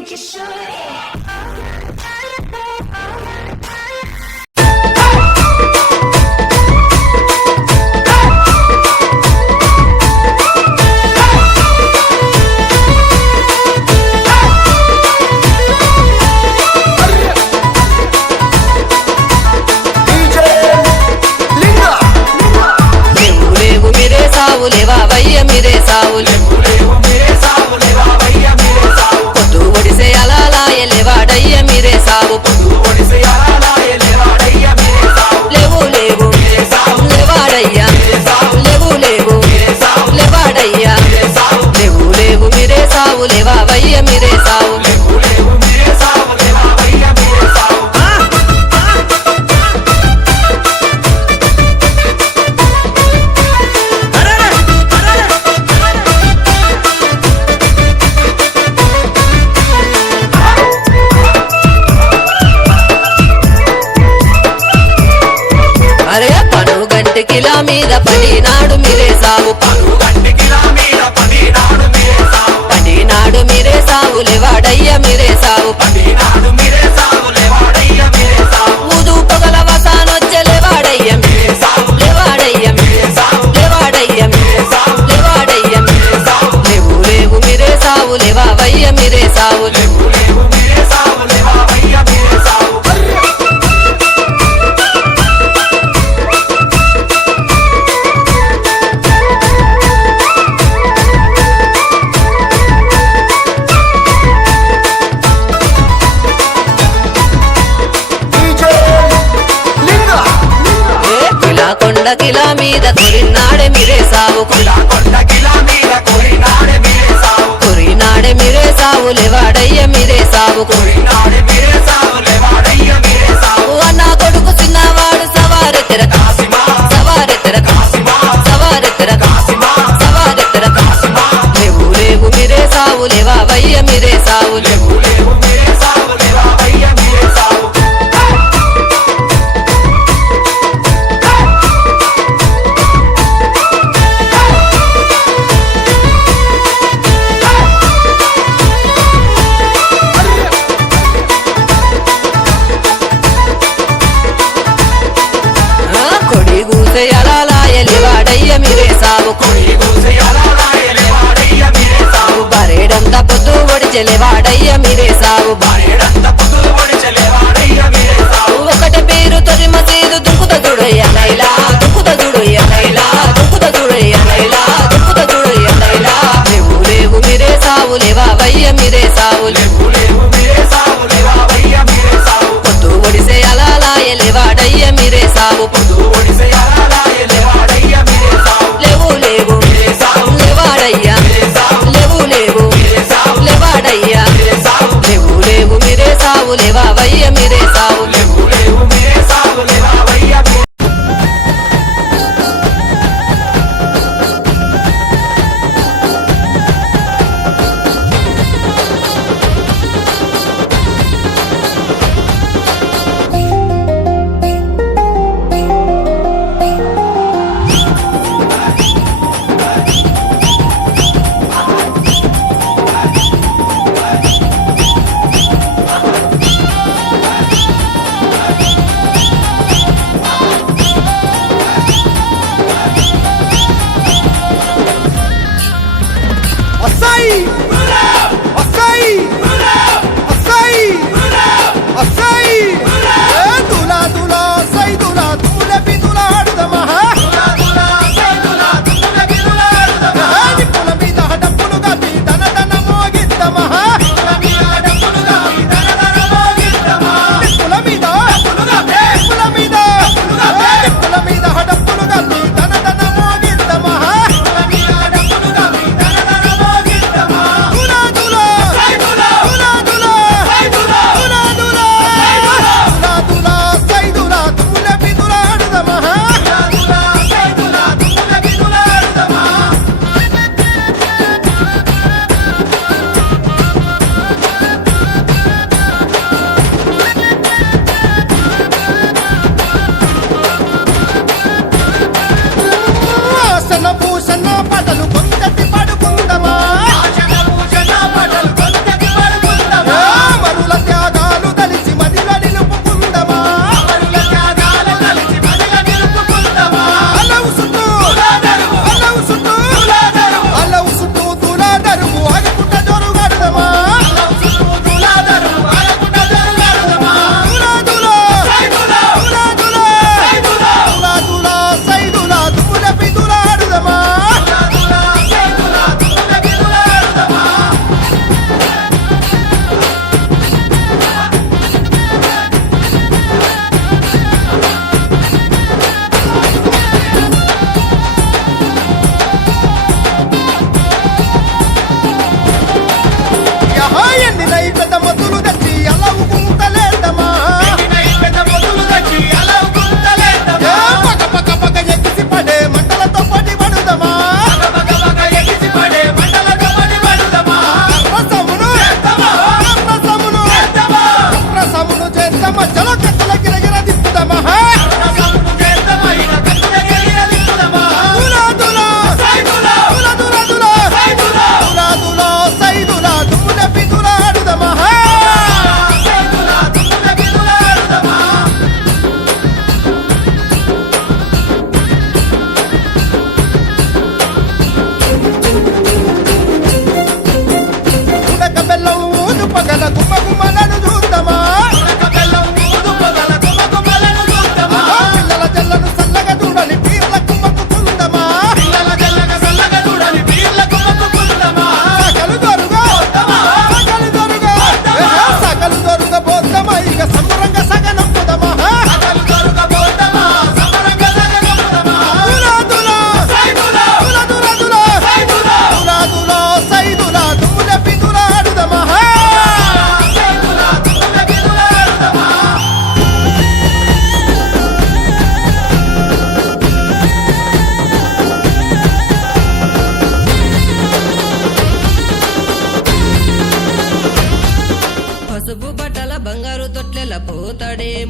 think you should. లేవా వయ్య మీరే సావులు పొద్దు ఒడిసే అలాలాయ లేవాడయ్య మీరే సావు లేవు లేవు లేవాడయ్యా లేవు లేవు లేవాడయ్యా లేవు లేవు మీరే సావు లేవా వయ్య మీరే సావు కిలా మీద పడినాడు మీరే సావు పడినాడు మీరే సావు లేవాడయ్య మీరే సావు ఊదు పొగల వసానొచ్చే లేవాడయ్య లేవాడయ్య లేవాడయ్య లేవాడయ్య లేవు లేవు మీరే సావు లేవా వయ్య మీరే సావు కిలా మీద కొరినాడే మీరే సావు కొరినాడే మీరే సావు లేవాడయ్య మీరే సావు అన్న కొడుకు చిన్నవాడు సవారెత్తెర సవారెత్తెర సవారెత్తెర సవారెత్తెర లేవు లేవు మీరే సావు లేవా వయ్య మీరే సావు లేవాడయ్య మీరే సావు బరేడంతా పొద్దు ఒడిచె లేవాడయ్య మీరే సావు ఒకటి పేరు తొలి మసీదు దుక్కుత చూడయ్య లైలా దుక్కుత చూడయ్య లైలా దుక్కుత చూడయ్య లైలా దుక్కుత చూడయ్య లైలా లేవు లేవు మీరే సావు లేవా వయ్య మీరే సావు పొద్దు ఒడిసే అలాలాయ లేవాడయ్య మీరే సావు లేవు లేవు లేవాడయ్యా లేవు లేవు లేవాడయ్యా లేవు లేవు మీరే సావు లేవా వయ్య మీరే సావు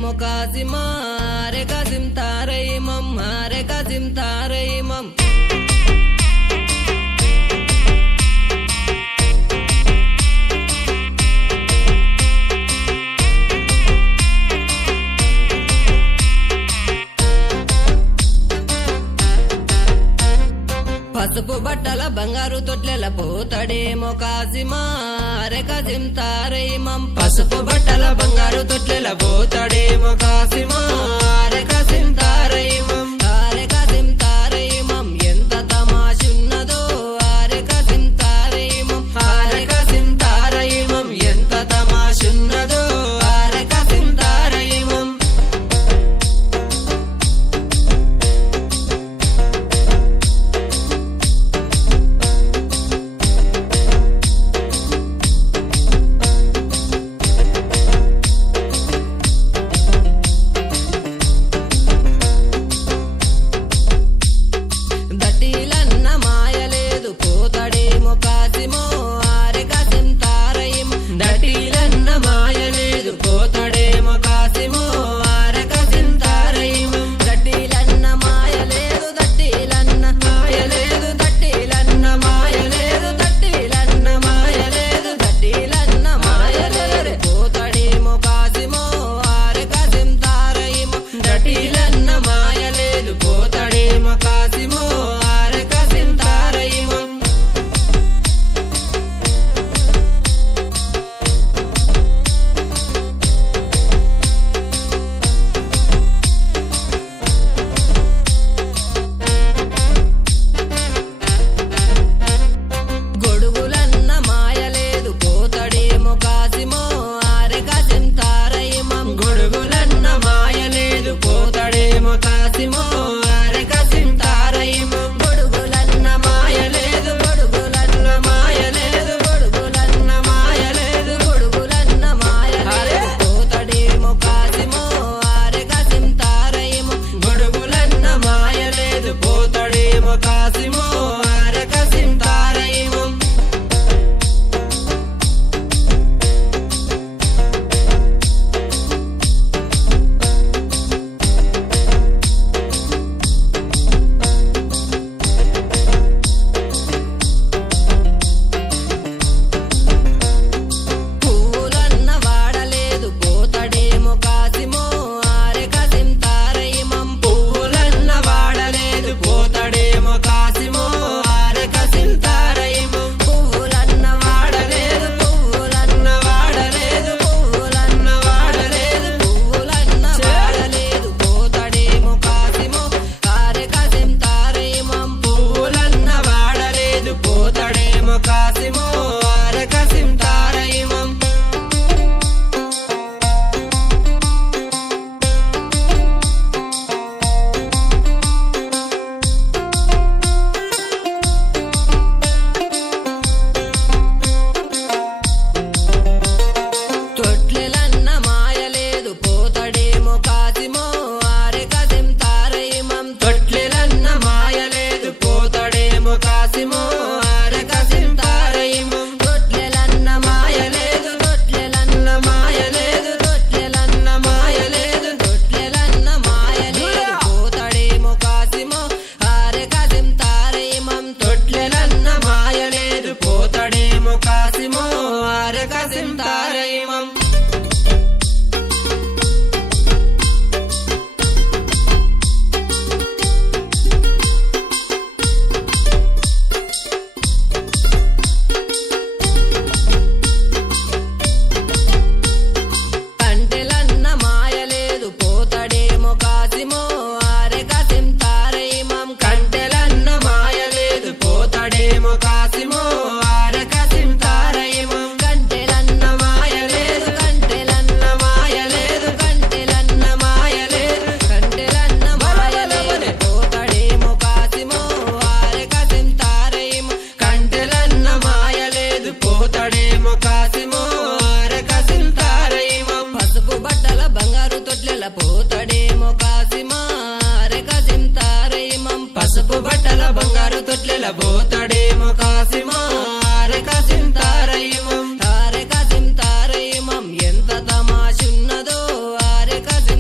మొకాసిమా అరే కాసిం తారయిమం అరే కాసిం తారయిమం పసుపు బట్టల బంగారు తొట్లెల పోతాడేమో కాసిమా అరే కాసిం తారయిమం పసుపు బట్టల బంగారు తొట్లెల పోతాడేమో కాసిమా అరే కాసిం తారయిమం అరే కాసిం తారయిమం ఎంత తమాషున్నదో అరే కాసిం తారయిమం అరే కాసిం తారయిమం ఎంత తమాషున్నదో అరే కాసిం తారయిమం దట్టిలన్న మాయలేదు పోతాడేమో కాసిమో అరే కాసిం తారయిమం దట్టిలన్న మాయలేదు పోతాడేమో కాసిమో అరే కాసిం తారయిమం దట్టిలన్న మాయలేదు దట్టిలన్న మాయలేదు దట్టిలన్న మాయలేదు దట్టిలన్న మాయలేదు దట్టిలన్న మాయలేదు పోతాడేమో కాసిమో అరే కాసిం తారయిమం దట్టిలన్న మాయలేదు పోతాడేమో కాసిమో అరే కాసిం తారయిమం గొడుగులన్న మాయలేదు పోతాడేమో కాసిమో అరే కాసిం తారయిమం గొడుగులన్న మాయలేదు పోతాడేమో కాసిమో అరే కాసిం తారయిమం గొడుగులన్న మాయలేదు గొడుగులన్న మాయలేదు గొడుగులన్న మాయలేదు గొడుగులన్న మాయలేదు పోతాడేమో కాసిమో అరే కాసిం తారయిమం గొడుగులన్న మాయలేదు పోతాడేమో కాసిమో అరే కాసిం తారయిమం పువ్వులన్న వాడలేదు పోతాడేమో కాసిమో అరే కాసిం తారయిమం పువ్వులన్న వాడలేదు పోతాడేమో కాసిమో అరే కాసిం తారయిమం పువ్వులన్న వాడలేదు పువ్వులన్న వాడలేదు పువ్వులన్న వాడలేదు పువ్వులన్న వాడలేదు పోతాడేమో కాసిమో అరే కాసిం తారయిమం పువ్వులన్న వాడలేదు పోతాడేమో కాసిమో అరే కాసిం తారయిమం తొట్లెలన్న మాయలేదు పోతాడేమో కాసిమో అరే కాసిం తారయిమం తొట్లెలన్న మాయలేదు పోతాడేమో కాసిమో అరే కాసిం తారయిమం తొట్లెలన్న మాయలేదు తొట్లెలన్న మాయలేదు తొట్లెలన్న మాయలేదు తొట్లెలన్న మాయలేదు పోతాడేమో కాసిమో అరే కాసిం తారయిమం తొట్లెలన్న మాయలేదు పోతాడేమో కాసిమో అరే కాసిం తారయిమం కంటెలన్న మాయలేదు పోతాడేమో కాసిమో అరే కాసిం తారయిమం కంటెలన్న మాయలేదు పోతాడేమో కాసిమో అరే కాసిం తారయిమం కంటెలన్న మాయలేదు కంటెలన్న మాయలేదు కంటెలన్న మాయలేదు కంటెలన్న మాయలేదు పోతాడేమో కాసిమో అరే కాసిం తారయిమం కంటెలన్న మాయలేదు పోతాడేమో కాసిమో అరే కాసిం తారయిమం పసుపు బట్టల బంగారు తొట్లెల పోతాడేమో కాసిమా అరే కాసిం తారయిమం పసుపు బట్టల బంగారు తొట్లెల పోతాడేమో కాసిమా అరే కాసిం తారయిమం అరే కాసిం తారయిమం ఎంత తమాషున్నదో అరే కాసిం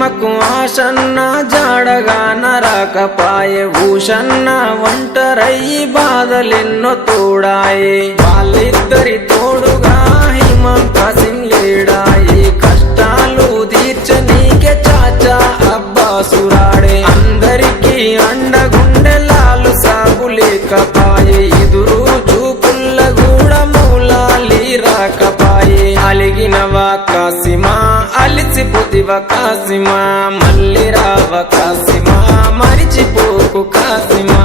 భీమమ్మకు ఆశన్న జాడగా నరకపాయే భూషన్న ఒంటరయ్యి బాధలెన్నో తోడాయే వాళ్ళిద్దరి తోడుగా హిమంత సింగ్ లేడాయి కష్టాలు తీర్చనీకే చాచా అబ్బాసురాడే అందరికీ అండగుండెలాలు సాగు లేకపాయే ఎదురు చూపుల్ల కూడా మూలాలి రాకపాయే అలిగినవా కాసిమా అలిసిపోతివ కాసిమా మళ్ళీ రావ కాసిమా మరిచిపోకు కాసిమా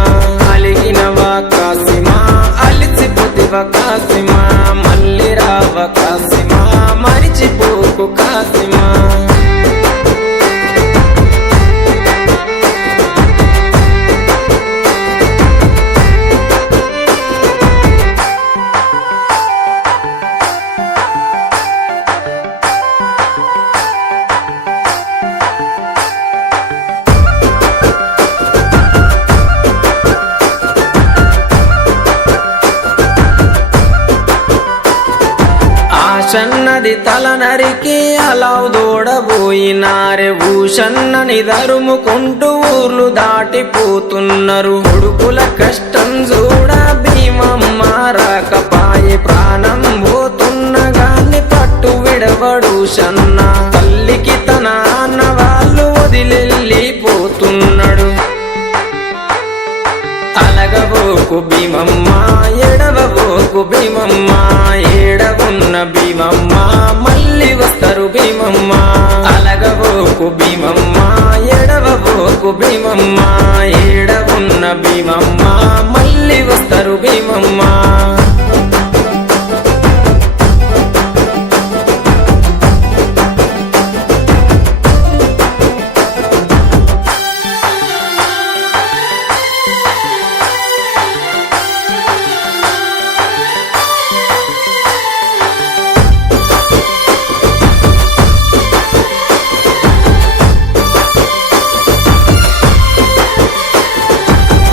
అలిగినవా కాసిమా అలిసిపోతివ కాసిమా మళ్ళీ రావ కాసిమా మరిచిపోకు కాసిమా ఆశన్నది తల నరికి అలావు దూడబోయినారే భూషన్నని దరుముకుంటూ ఊర్లు దాటిపోతున్నారు కొడుకుల కష్టం చూడ భీమమ్మ రాకపాయే ప్రాణం పోతున్న గాని పట్టు విడవడు షన్న తల్లికి తన అన్న వాళ్ళు వదిలెళ్ళిపోతున్నాడు అలగబోకు భీమమ్మ ఎడవబోకు భీమమ్మ ఏడవున్న భీమమ్మ మళ్ళీ వస్తారు భీమమ్మ అలగబోకు భీమమ్మ ఎడవబోకు భీమమ్మ ఏడవున్న భీమమ్మ మళ్ళీ వస్తారు భీమమ్మ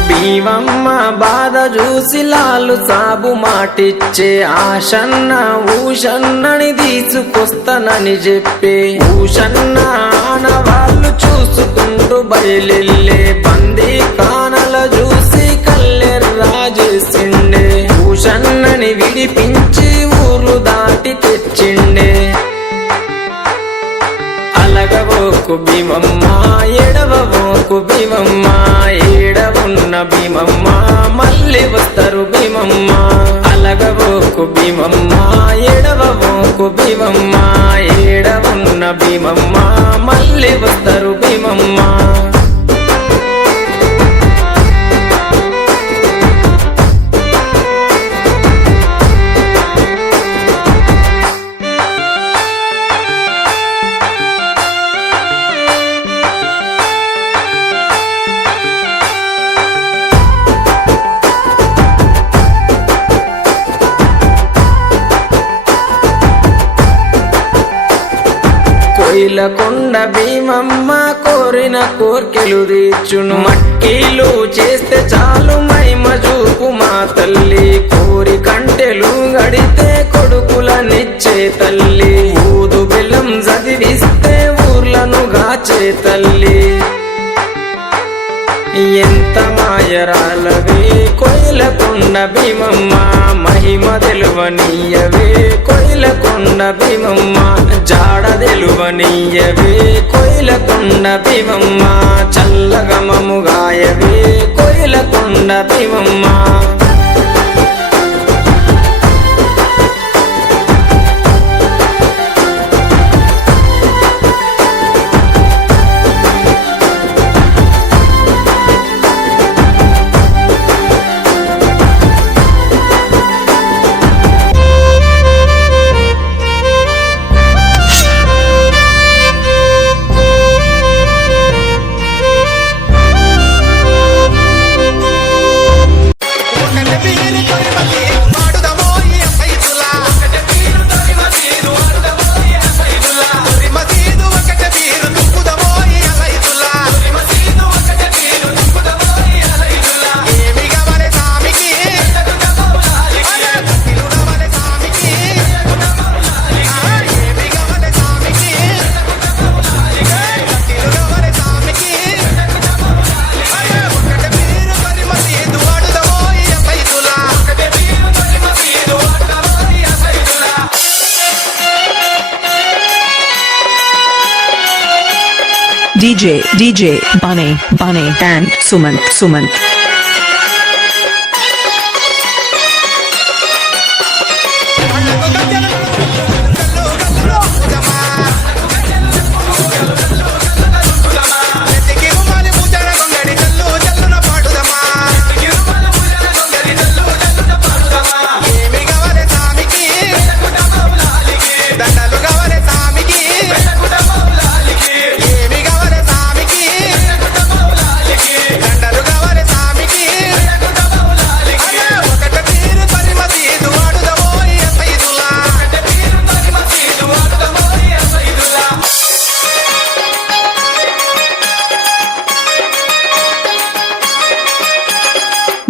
భీమమ్మ బాధ చూసి లాలు సాబు మాటిచ్చే ఆశన్న ఊషన్నని తీసుకొస్తానని చెప్పే ఊషన్న ఆనవాళ్ళు చూసుకుంటూ బయలెళ్ళే బందీ కానల చూసి కల్లెర్రా చేసిండే ఊషన్నని విడిపించి ఊర్లు దాటి తెచ్చిండే అలగబోకు భీమమ్మ ఎడవబోకు భీమమ్మ ఏడవున్న భీమమ్మ మళ్ళీ వస్తారు భీమమ్మ అలగబోకు భీమమ్మ ఎడవబోకు భీమమ్మ ఏడవున్న భీమమ్మ మళ్ళీ వస్తారు భీమమ్మ కొండ భీమమ్మ కోరిన కోర్కెలు తీర్చును మట్కీలు చేస్తే చాలు మైమ చూపు మా తల్లి కోరి కంటెలు గడితే కొడుకులనిచ్చే తల్లి ఊదు బెల్లం చదివిస్తే ఊర్లను గాచే తల్లి ఎంత మాయరాలవే కొయిలకొండ భీమమ్మ మహిమ తెలువనీయవే కొయిలకొండ భీమమ్మ జాడ తెలువనీయవే కొయిలకొండ Bheemamma చల్లగమము గాయవే కొయిలకొండ Bheemamma DJ Bunny and Sumant.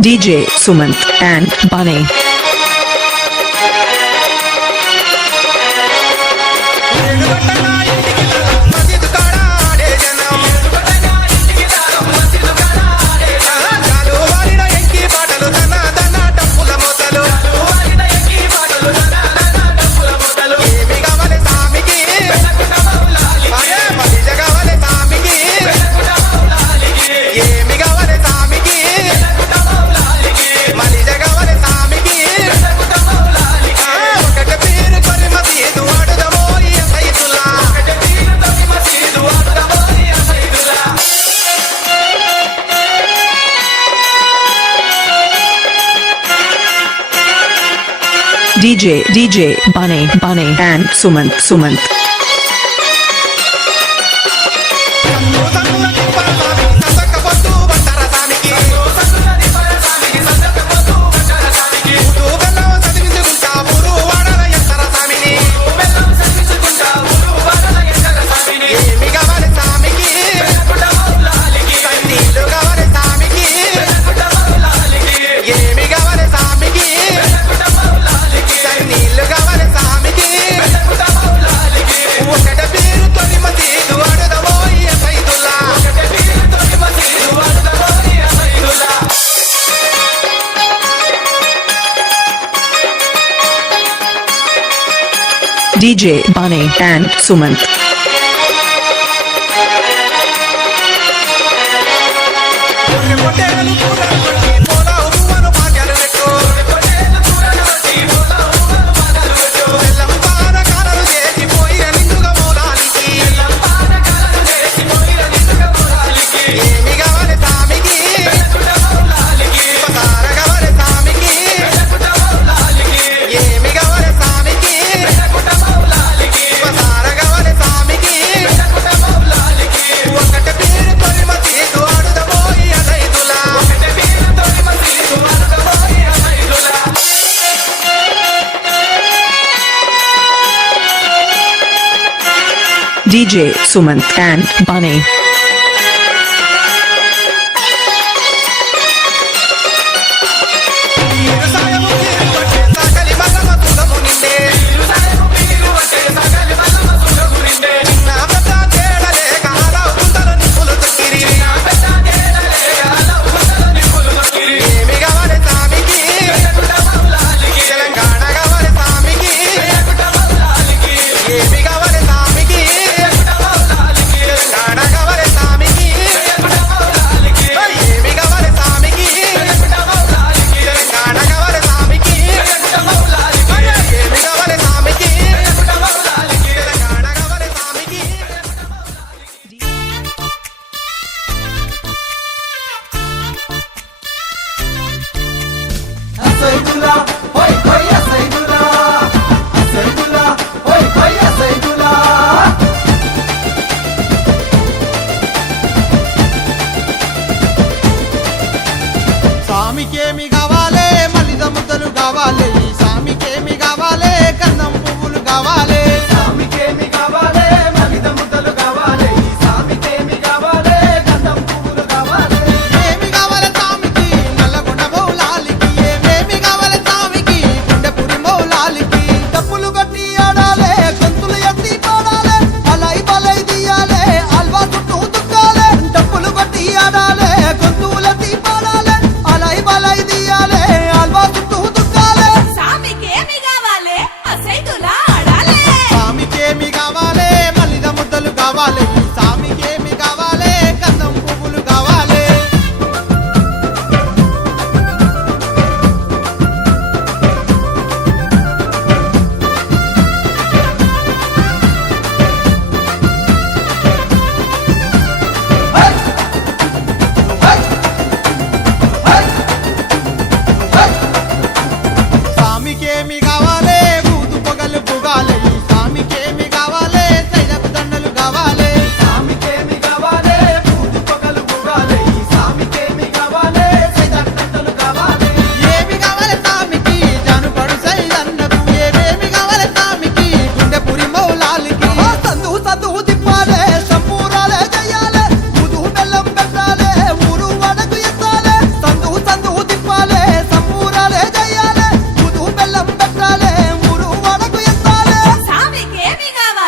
DJ Sumant and Bunny. DJ Bunny and Sumant. DJ Bunny and Sumant. DJ Sumant and Bunny. Gana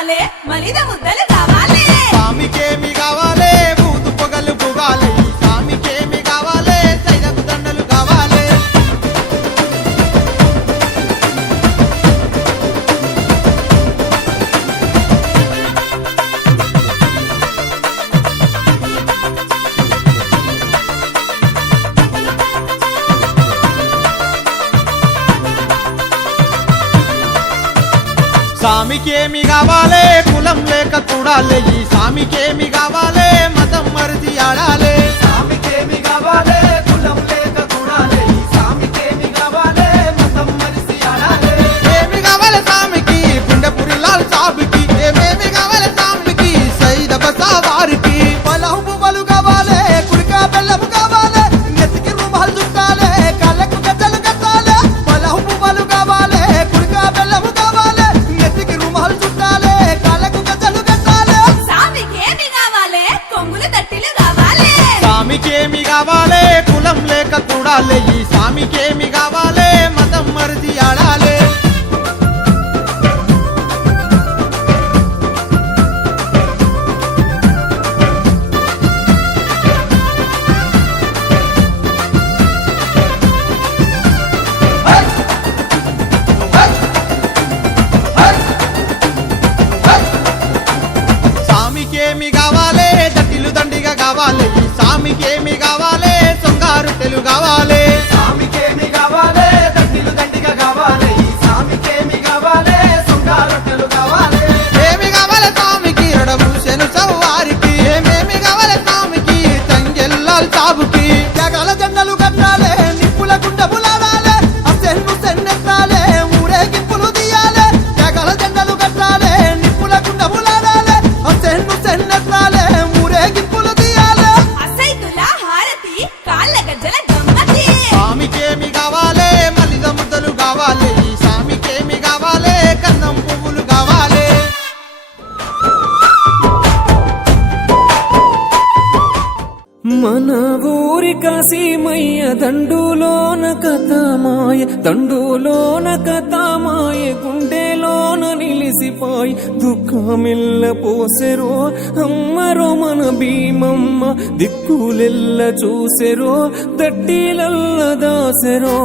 కావాలి మలిద ముద్దలు కావాలి స్వామికేమి కావాలే బూదు పొగలు పుగాలి స్వామికేమి కావాలే సైదపు దండలు కావాలే స్వామికేమి కావాలే కులం లేక చూడాలే ఈ స్వామికేమి కావాలే మతం మరిచి ఆడాలే స్వామికేమి కావాలే కులం లేక చూడాలే ఈ స్వామికేమి కావాలే మతం మరిచి ఆడాలే ఏమి కావాలే స్వామికి పిండపురి లాల్ సాబికి ఏమేమి కావాలే స్వామికి సైదబ సావారికి పలహు పువ్వులు కావాలే కుడికా బెల్లము కావాలే నెత్తికి రుమాలు చుట్టాలే కళ్ళకు గజ్జలు కట్టాలే పలహు పువ్వులు కావాలే కుడికా బెల్లము కావాలే నెత్తికి రుమాలు చుట్టాలే కళ్ళకు గజ్జలు కట్టాలే సామికేమి కావాలి కొంగులు తట్టిలు కావాలి స్వామికేమి కావాలే కులం లేక చూడాలే ఈ స్వామికేమి కావాలే మతం మరిచి ఆడాలే స్వామికేమి కావాలే దట్టిలు దండిగా కావాలే ఈ స్వామికేమి కావాలే సొంగారు తెలు కావాలే స్వామికేమి కావాలే దట్టిలు దండిగా కావాలే ఈ స్వామికేమి కావాలే సొంగారు తెలు కావాలే ఏమి కావాలే స్వామికి రడభూషను సవ్వారికి ఏమేమి కావాలే స్వామికి తంగెల్లాల్ సాబుకి జగల జెండలు కట్టాలే నిప్పుల గుండములాడాలే అసెన్ను సెన్నెత్తాలే ఊరేగింపులు తీయాలే జగల జెండలు కట్టాలే నిప్పుల గుండములాడాలే అసెన్ను సెన్నెత్తాలే ఊరేగింపులు తీయాలే అసైతుల హారతి కాళ్ళ గజ్జల గమ్మతి స్వామికేమి కావాలే మలిద ముద్దలు కావాలే ఈ స్వామికేమి కావాలే కన్నం పువ్వులు కావాలే మన ఊరి కాశీమయ్య దండులోన కథమాయ దండులోన కథమాయ గుండెలోన నిలిసిపాయ్ దుఃఖమిల్ల పోసెరో అమ్మరో మన భీమమ్మ దిక్కులెల్ల చూసెరో దట్టిలల్ల దాసెరో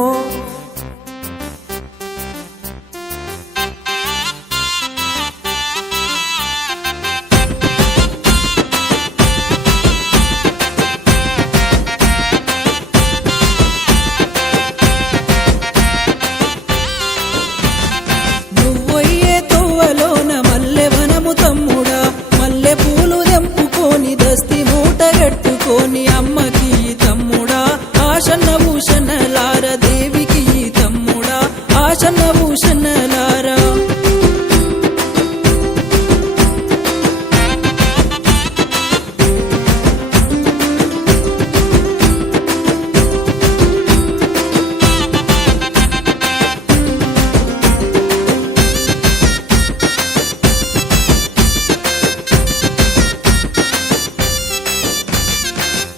నువ్వొయ్యే తొవ్వలోన మల్లె వనము తమ్ముడా మల్లె పూలు దెంపుకొని దస్తి మూట గట్టుకొని అమ్మకి తమ్ముడా ఆశన్న భూషణలార దేవికి తమ్ముడా ఆశన్న భూషణలారా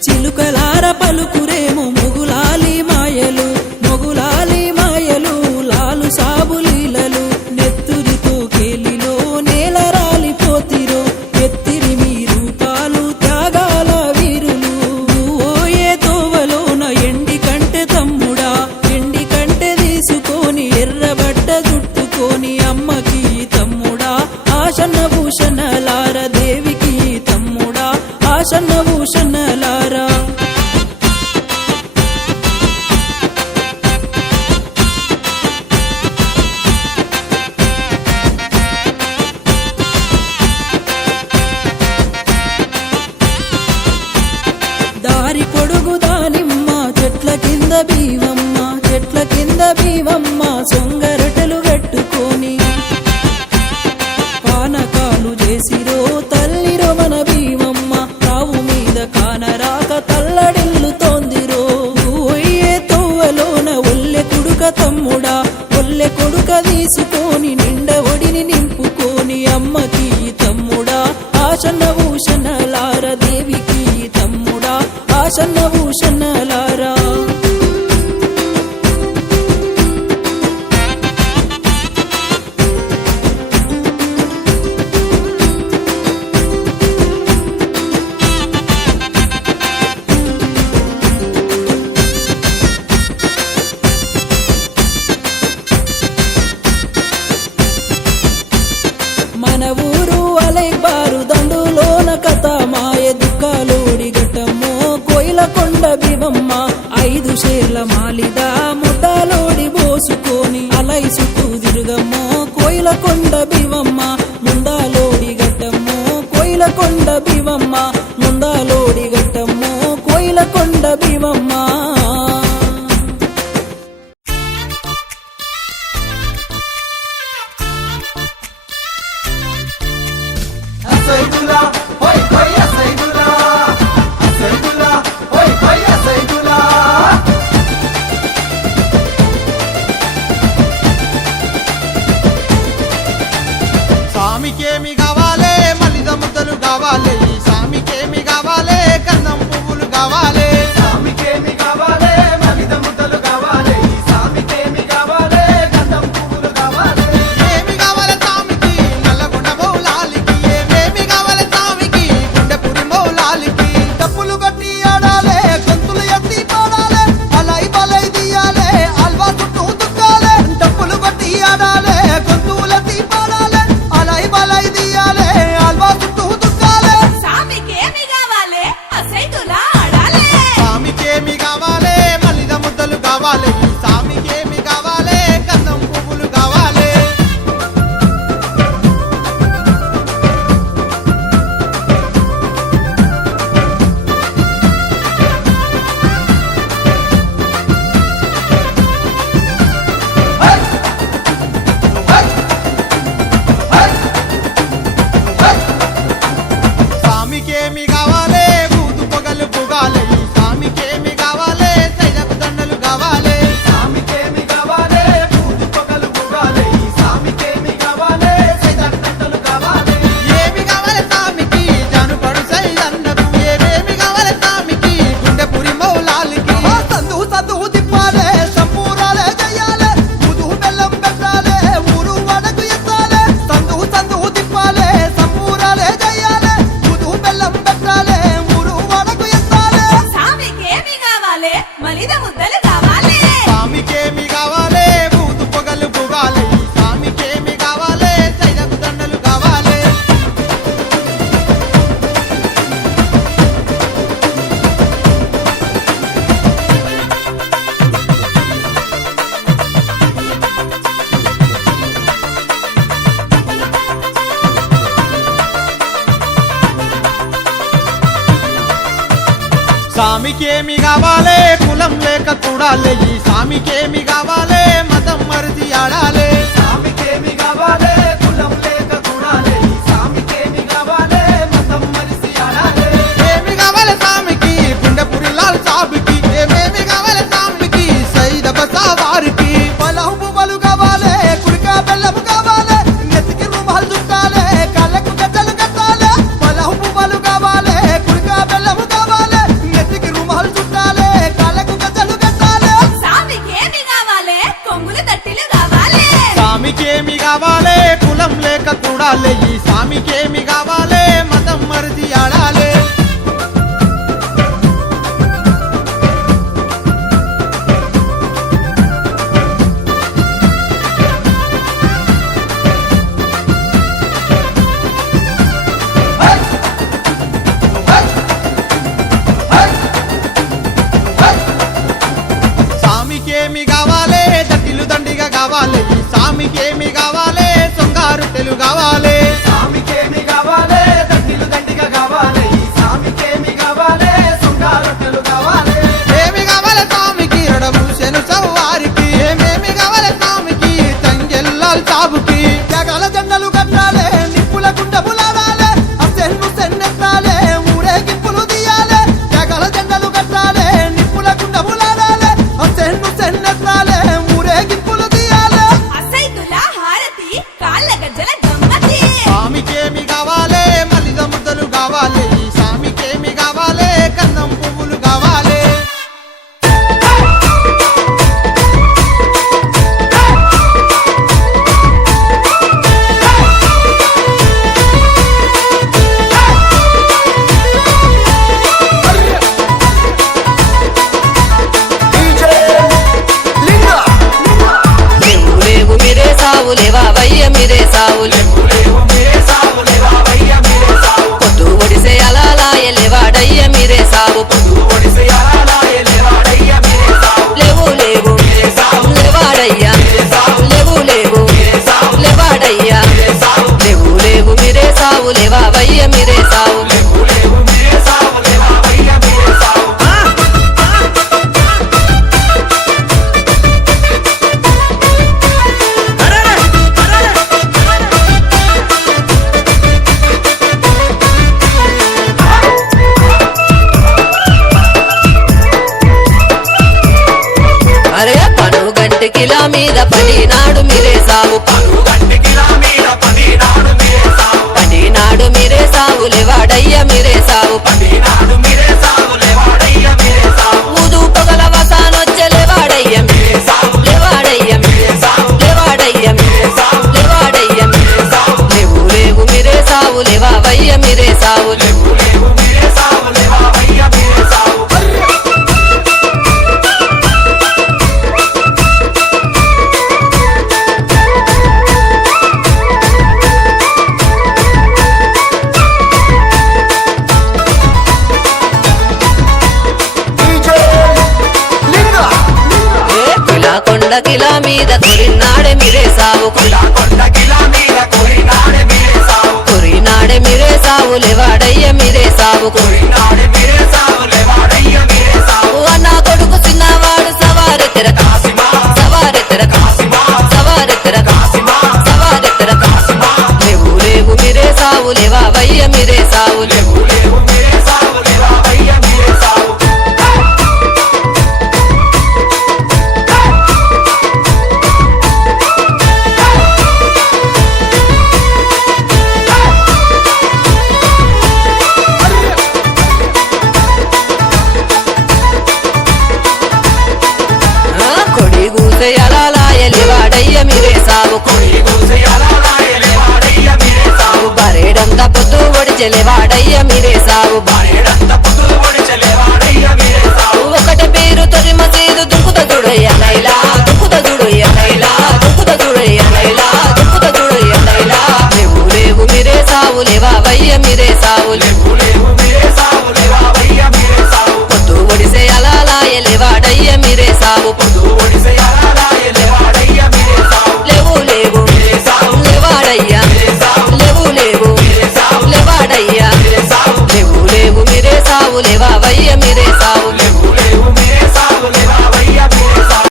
చిలుకలార పలుకురేమో మొగులాలి మాయలు మొగులాలి మాయలు లాలు సాబులీలలు నెత్తురితో కేలిలో నేల రాలిపోతిరో ఎత్తిరి మీ రూపాలు త్యాగాల వీరులు ఓయే తోవలోన ఎండి కంటె తమ్ముడా ఎండి కంటె తీసుకొని ఎర్రబట్ట జుట్టుకొని అమ్మకి తమ్ముడా ఆశన్న భూషణలార దేవికి తమ్ముడా ఆశన్న భూషణలారా దారి పొడుగు దానిమ్మ చెట్ల కింద బీవమ్మ చెట్ల కింద బీవమ్మ సొంగరటలు కట్టుకొని పానకాలు చేసిరో తల్లిరో మన భీమమ్మ తావు మీద కానరాక తల్లడిల్లుతోందిరో ఓయ్యే తోవలోన ఒల్లె కుడుక తమ్ముడా ఒల్లె కొడుక తీసుకొని నిండ ఒడిని నింపుకొని అమ్మకి తమ్ముడా ఆశన్న భూషణలార దేవికి తమ్ముడా ఆశన్న భూషణలారా మన ఊరు అలైబారు దండులోన కథ మాయ దుఃఖాలోడి ఘట్టమ్మో కోయిల కొండ బివమ్మ 5 షేర్ల మాలిద ముద్దాలోడి పోసుకొని అలై చుట్టూ తిరుగమ్మో కోయిల కొండ బివమ్మ ముందాలోడి ఘట్టమ్మో కోయిల కొండ బివమ్మ ముందాలోడి ఘట్టమ్మో కోయిల కొండ బివమ్మ అసైదులా హోయ్ హోయ్ అసైదులా అసైదులా హోయ్ హోయ్ అసైదులా సామికేమి కావాలే మలిద ముద్దలు కావాలే ఈ సామికేమి కావాలే కన్నం పువ్వులు కావాలే సామికేమి కావాలే మలిద ముద్దలు కావాలే ఈ సామికేమి కావాలే కన్నం పువ్వులు కావాలే ఏమి కావాలే సామికి నల్లగొండ మౌలాలికి ఏమేమి కావాలే సామికి గుండెపురి మౌలాలికి డప్పులు కట్టి ఆడాలే గొంతులు ఎత్తి పాడాలే అలై బలై దియాలే అల్వా చుట్టూ దుక్కాలే డప్పులు కట్టి ఆడాలే గొంతులు ఎత్తి పాడాలే అలై బలై దియాలే అల్వా చుట్టూ దుక్కాలే సామికేమి కావాలే అసైదులా ఆడాలే సామికేమి కావాలే మలిద ముద్దలు కావాలే ఈ సామికేమి కావాలే కన్నం పువ్వులు కావాలే సామికేమి కావాలే బూదు పొగలు పొగాలే ఈ సామికేమి కావాలే సైలకు దండలు కావాలే సామికేమి కావాలే బూదు పొగలు పొగాలే ఈ సామికేమి కావాలే సైలకు దండలు కావాలే ఏమి కావాలే సామికి జానుపడు సైదన్నకు ఏమేమి కావాలే సామికి గుండెపురి మౌలాలికి సందు సందు తిప్పాలే సంపూరాలే చెయ్యాలే ముదు బెల్లం పెట్టాలే ఊరు వడకు ఎత్తాలే సందు సందు తిప్పాలే సంపూరాలే చెయ్యాలే ముదు బెల్లం పెట్టాలే ఊరు వడకు ఎత్తాలే సామికేమి కావాలే మలిద ముద్దలు కావాలే సామికేమి కావాలే బూదు పొగలు పొగాలే ఈ సామికేమి కావాలే సైలకు దండలు కావాలే సామికేమి కావాలే కులం లేక చూడాలే ఈ సామికేమి కావాలే మతం మరిచి ఆడాలే సామికేమి కావాలే కులం లేక చూడాలే ఈ సామికేమి కావాలే మతం మరిచి ఆడాలే ఏమి కావాలే సామికి గుండెపురి లాల్ సాబికి ఏమేమి కావాలే సామికి సైద బసావారికి పొలం పువ్వులు కావాలే కుడికా బెల్లము కావాలే నెత్తికి రుమాలు చుట్టాలే కళ్ళకు గజ్జలు కట్టాలే పొలం పువ్వులు కావాలే కుడికా బెల్లము కావాలే నెత్తికి రుమాలు చుట్టాలే కళ్ళకు గజ్జలు కట్టాలే సామికేమి కావాలే కొంగులు తట్టిలు కావాలే సామికేమి కావాలే కులం లేక చూడాలే ఈ సామికేమి కావాలే మతం మరిచి ఆడాలే సామికేమి కావాలే దట్టిలు దండిగా కావాలే ఈ సామికేమి కావాలే సొంగారు తెలు కావాలే సామికేమి కావాలే దట్టిలు దండిగా కావాలే ఈ సామికేమి కావాలే సొంగారు తెలు కావాలే ఏమి కావాలే సామికి రడభూషను సవ్వారికి ఏమేమి కావాలే సామికి తంగెల్లాల్ సాబుకి జగల జెండలు కట్టాలే నిప్పుల గుండెపులాడాలే అసెన్ను సెన్నెత్తాలే ఊరేగింపులు తీయాలే జగల జెండలు కట్టాలే నిప్పుల గుండెపులాడాలే అసెన్ను సెన్నెత్తాలే ఊరేగింపులు తీయాలే అసైదులా హారతి కాళ్ళ గజ్జల గమ్మతి లేవా వయ్య మీరే సావు అరే పనుగంటికిలా మీద పడినాడు మీరే సావు పడినాడు మీరే సావు లేవాడయ్య మీరే సావు ఊదు పొగల వసానొచ్చే లేవాడయ్య మీరే సావు లేవాడయ్య మీరే సావు లేవాడయ్య మీరే సావు లేవాడయ్య మీరే సావు లేవు లేవు మీరే సావు లేవా వయ్య మీరే సావు లేవు లేవు మీరే సావు లేవా వయ్య మీరే సావు కొండ కిలా మీద కొరినాడే మీరే సావు కొరినాడే మీరే సావు లేవాడయ్య మీరే సావు అన్న కొడుకు చిన్నవాడు సవారెత్తెర సవారెత్తెర సవారెత్తెర సవారెత్తెర లేవు లేవు మీరే సావు లేవా వయ్య మీరే సావు లేవు లేవు మీరే సావు లేవా వయ్య మీరే సావు కొడి గూసే అలాలాయలివాడయ్య మీరే సావు బరేడంత పొద్దు ఒడిచెలేవాడయ్య మీరే సావు ఒకటి పేరు తొలి మసీదు దుక్కుత చూడయ్య లైలా దుక్కుత చూడయ్య లైలా దుక్కుత చూడయ్య లైలా దుక్కుత చూడయ్య లైలా లేవు లేవు మీరే సావు లేవా వయ్య మీరే సావు లేవు లేవు మీరే సావు లేవా వయ్య మీరే సావు పొద్దు ఒడిసే అలాలాయలివాడయ్య మీరే సావు పొద్దు ఒడిసే అలాలాయలివాడయ్య మీరే సావు లేవు లేవు మీరే సావు లేవాడయ్య మీరే సావు లేవు లేవు మీరే సావు లేవాడయ్య మీరే సావు లేవు లేవు మీరే సావు లేవా వయ్య మీరే సావు లేవు లేవు మీరే సావు లేవా వయ్య మీరే సావు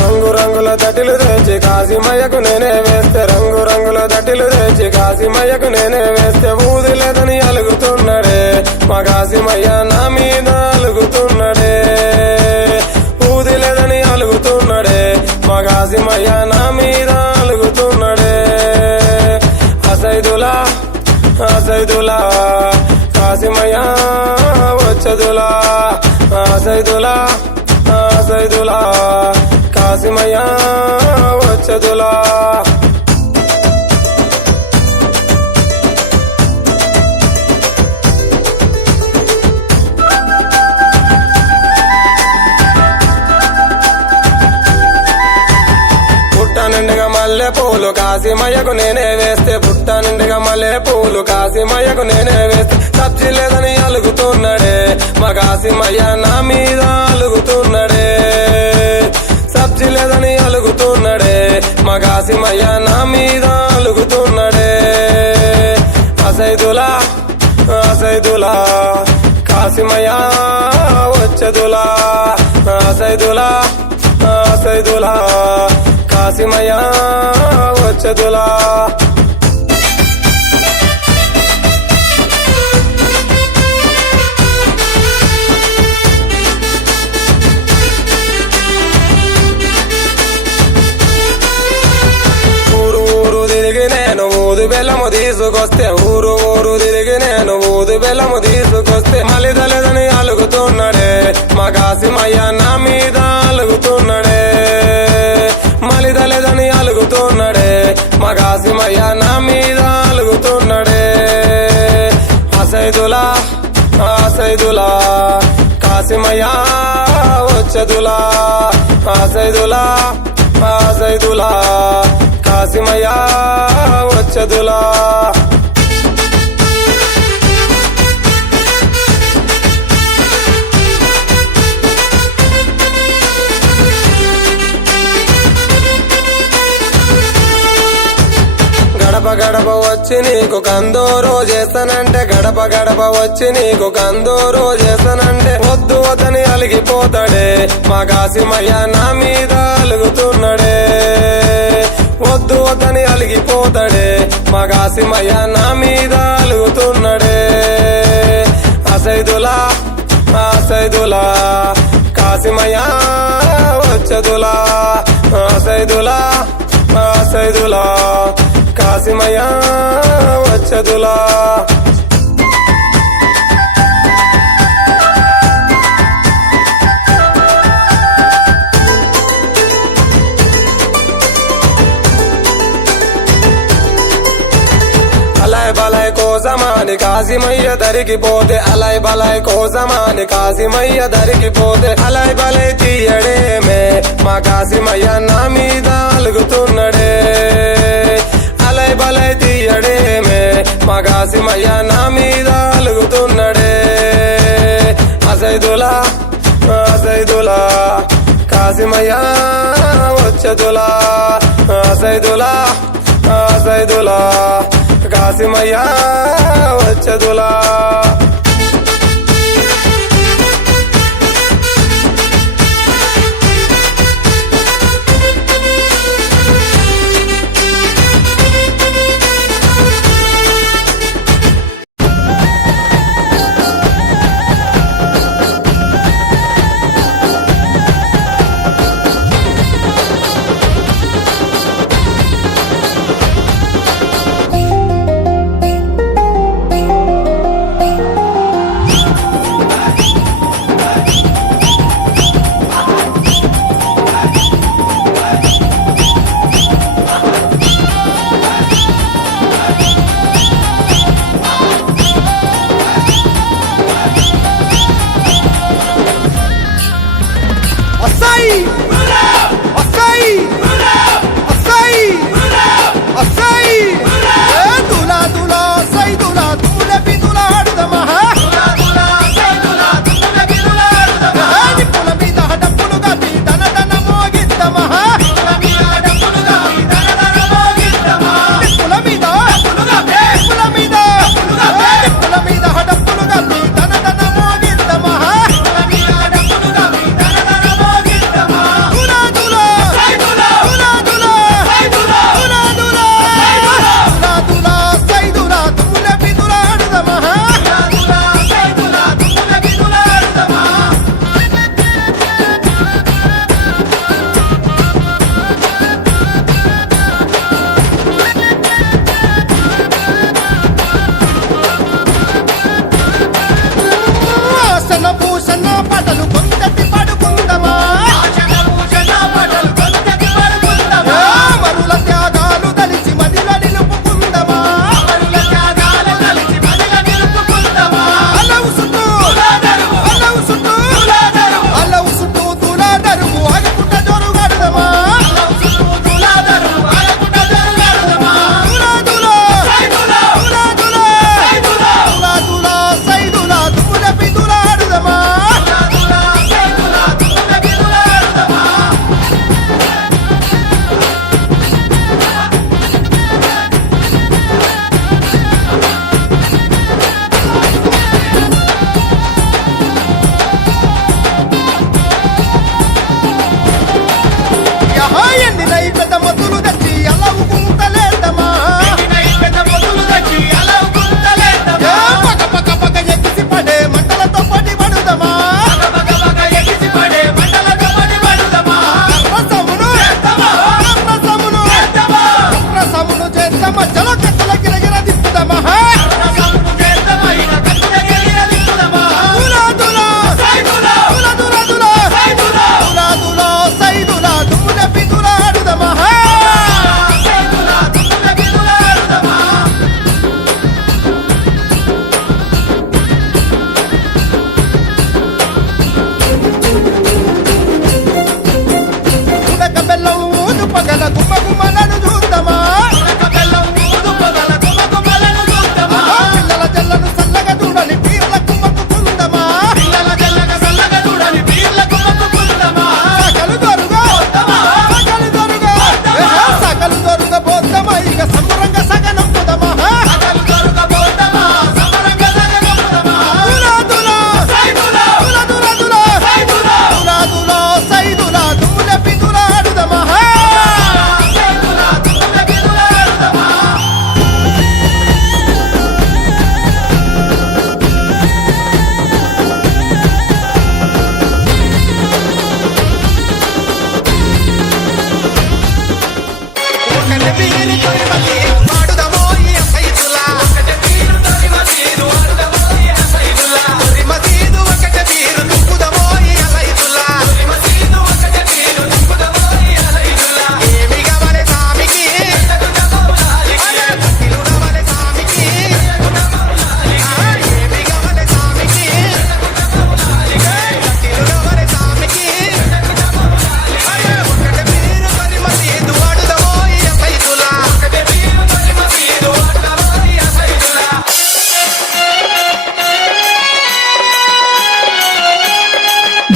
రంగు రంగుల దటిలు తెచ్చి కాశీమయ్యకు నేనే వేస్తే రంగు రంగుల దటిలు తెచ్చి కాశీమయ్యకు నేనే వేస్తే ఊది లేదని అలుగుతున్నాడే మా కాశీమయ్య నా మీద అలుగుతున్నాడే ఊది లేదని అలుగుతున్నాడే మా కాశీమయ్య నా మీద అలుగుతున్నాడే అసైదులా అసైదులా కాశీమయ్య వచ్చదులా అసైదులా అసైదులా కాశీమయ్య వచ్చదులా పుట్ట నిండుగా మల్లె పూలు కాశీమయ్యకు నేనే వేస్తే పుట్ట నిండుగా మల్లె పూలు కాశీమయ్యకు నేనే వేస్తే సబ్జీ లేదని అలుగుతున్నాడే మా కాశీమయ్య నా మీద అలుగుతున్నాడే సబ్జీ లేదని అలుగుతున్నాడే మా కాశీమయ్య నా మీద అలుగుతున్నాడే అసైదులా అసైదులా కాశీమయ్య వచ్చదులా అసైదులా అసైదులా కాశీమయ్య వచ్చదులా ఊరు ఊరు తిరిగి నేను ఊదు బెల్లము తీసుకొస్తే ఊరు ఊరు తిరిగి నేను ఊదు బెల్లము తీసుకొస్తే మలిదలేదని అలుగుతున్నాడే మా కాశీమయ్య నా మీద అలుగుతున్నాడే మలిదలేదని అలుగుతున్నాడే మా కాశీమయ్య నా మీద అలుగుతున్నాడే అసైదులా అసైదులా కాశీమయ్య వచ్చదులా అసైదులా అసైదులా కాశీమయ్య వచ్చదులా గడప వచ్చి నీకు కందోరు చేస్తానంటే గడప గడప వచ్చి నీకు కందోరు చేస్తానంటే వద్దు వద్దని అలిగిపోతాడే మా కాసిమయ్య నా మీద అలుగుతున్నాడే వద్దు వద్దని అలిగిపోతాడే మా కాసిమయ్య నా మీద అలుగుతున్నాడే అసైదులా అసైదులా కాసిమయ్య వచ్చదులా అసైదులా అసైదులా కాసిమయ్య వచ్చదులా అలై బలై కోసమాని కాసిమయ్య దరికిపోతే అలై బలై కోసమాని కాసిమయ్య దరికిపోతే అలై బలై తీయడేమే మా కాసిమయ్య నా మీద అలుగుతున్నాడే అలై బలై తీయడేమే మా కాసిమయ్య నా మీద అలుగుతున్నాడే అసైదులా అసైదులా కాసిమయ్య వచ్చదులా అసైదులా అసైదులా కాసిమయ్య వచ్చదులా వస్తాయి వస్తాయి వస్తాయి వస్తాయి దులా దులా సై దులా దుల బిదులా ఆడుదమా నిప్పుల మీద డప్పులుగా దన దన మోగిద్దమా నిప్పుల మీద నిప్పుల మీద నిప్పుల మీద డప్పులుగా దన దన మోగిద్దమా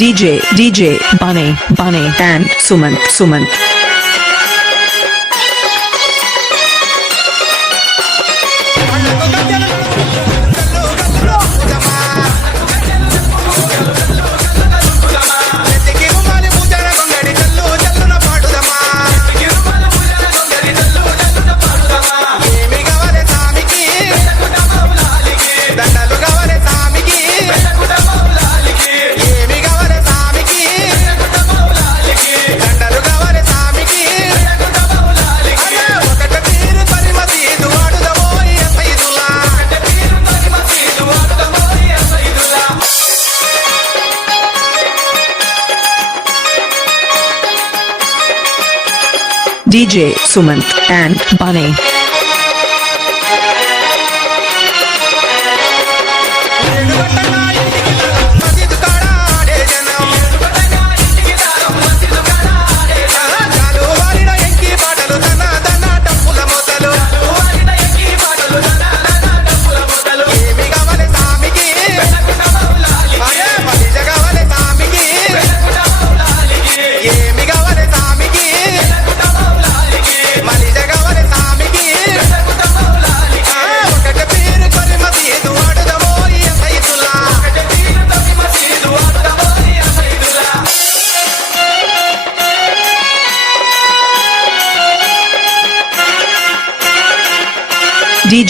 DJ Bunny and Sumant. DJ Sumant and Bunny.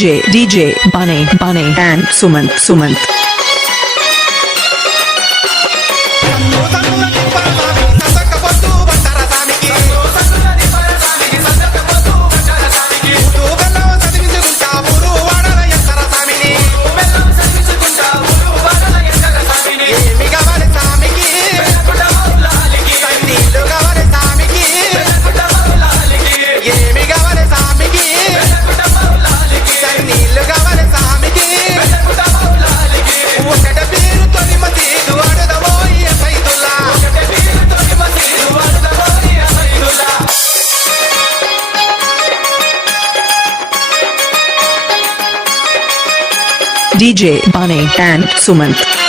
DJ Bunny and Sumant. DJ Bunny and Sumant.